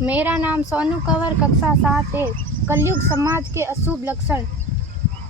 मेरा नाम सोनू कंवर, कक्षा 7 है। कलयुग समाज के अशुभ लक्षण।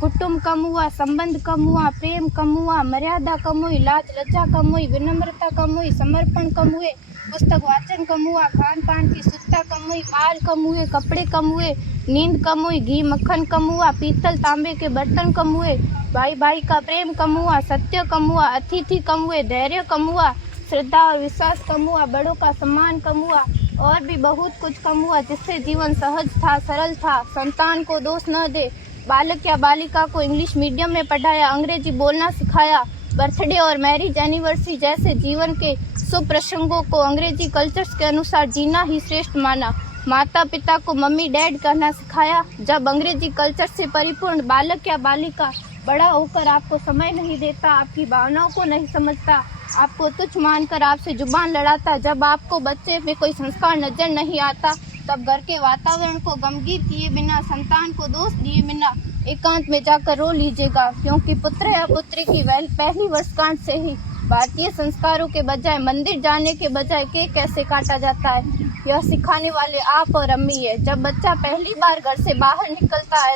कुटुंब कम हुआ, संबंध कम हुआ, प्रेम कम हुआ, मर्यादा कम हुई, लाज लज्जा कम हुई, विनम्रता कम हुई, समर्पण कम हुए, पुस्तक वाचन कम हुआ, खान पान की शुद्धता कम हुई, बाल कम हुए, कपड़े कम हुए, नींद कम हुई, घी मक्खन कम हुआ, पीतल तांबे के बर्तन कम हुए, भाई भाई का प्रेम कम हुआ, सत्य कम हुआ, अतिथि कम हुए, धैर्य कम हुआ, श्रद्धा और विश्वास कम हुआ, बड़ों का सम्मान कम हुआ और भी बहुत कुछ कम हुआ जिससे जीवन सहज था, सरल था। संतान को दोष न दे। बालक या बालिका को इंग्लिश मीडियम में पढ़ाया, अंग्रेजी बोलना सिखाया, बर्थडे और मैरिज एनिवर्सरी जैसे जीवन के शुभ प्रसंगों को अंग्रेजी कल्चर्स के अनुसार जीना ही श्रेष्ठ माना। माता पिता को मम्मी डैड कहना सिखाया। जब अंग्रेजी कल्चर से परिपूर्ण बालक या बालिका बड़ा होकर आपको समय नहीं देता, आपकी भावनाओं को नहीं समझता, आपको तुच्छ मानकर आपसे जुबान लड़ाता, जब आपको बच्चे में कोई संस्कार नजर नहीं आता, तब घर के वातावरण को गमगीन किए बिना, संतान को दोष दिए बिना एकांत में जाकर रो लीजिएगा, क्योंकि पुत्र या पुत्री की पहली वर्षगांठ से ही भारतीय संस्कारों के बजाय, मंदिर जाने के बजाय केक कैसे काटा जाता है, यह सिखाने वाले आप और अम्मी है। जब बच्चा पहली बार घर से बाहर निकलता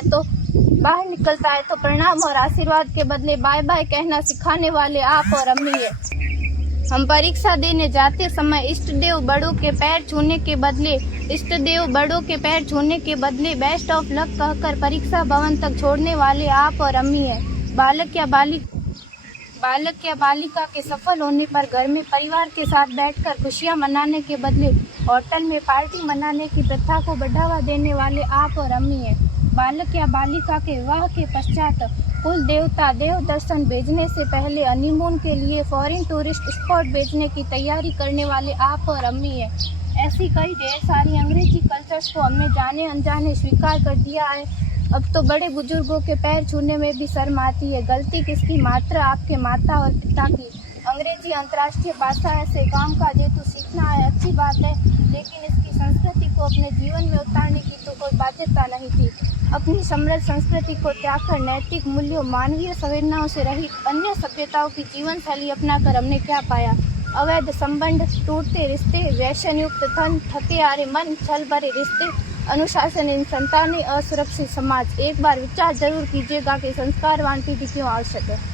है तो प्रणाम और आशीर्वाद के बदले बाय बाय कहना सिखाने वाले आप और अम्मी है। हम परीक्षा देने जाते समय इष्ट देव बड़ों के पैर छूने के बदले बेस्ट ऑफ लक कहकर परीक्षा भवन तक छोड़ने वाले आप और अम्मी है। बालक या बालिका के सफल होने पर घर में परिवार के साथ बैठकर खुशियां मनाने के बदले होटल में पार्टी मनाने की प्रथा को बढ़ावा देने वाले आप और अम्मी है। बालक या बालिका के विवाह के पश्चात कुल देवता देव दर्शन भेजने से पहले हनीमून के लिए फॉरेन टूरिस्ट स्पॉट भेजने की तैयारी करने वाले आप और अम्मी है। ऐसी कई ढेर सारी अंग्रेजी कल्चर्स को हमने जाने अनजाने स्वीकार कर दिया है। अब तो बड़े बुजुर्गों के पैर छूने में भी शर्म आती है। गलती किसकी? मात्र आपके माता और पिता की। अंग्रेजी अंतर्राष्ट्रीय भाषा है से काम काज हेतु सीखना है, अच्छी बात है, लेकिन इसकी संस्कृति को अपने जीवन में उतारने की तो कोई बाध्यता नहीं थी। अपनी समृद्ध संस्कृति को त्याग कर नैतिक मूल्यों, मानवीय संवेदनाओं से रहित अन्य सभ्यताओं की जीवन शैली अपनाकर हमने क्या पाया? अवैध संबंध, टूटते रिश्ते, व्यसन युक्त धन, थके हारे मन, छल भरे रिश्ते, अनुशासनहीन संतानें, असुरक्षित समाज। एक बार विचार जरूर कीजिएगा कि संस्कारवान पीढ़ी क्यों आवश्यक है।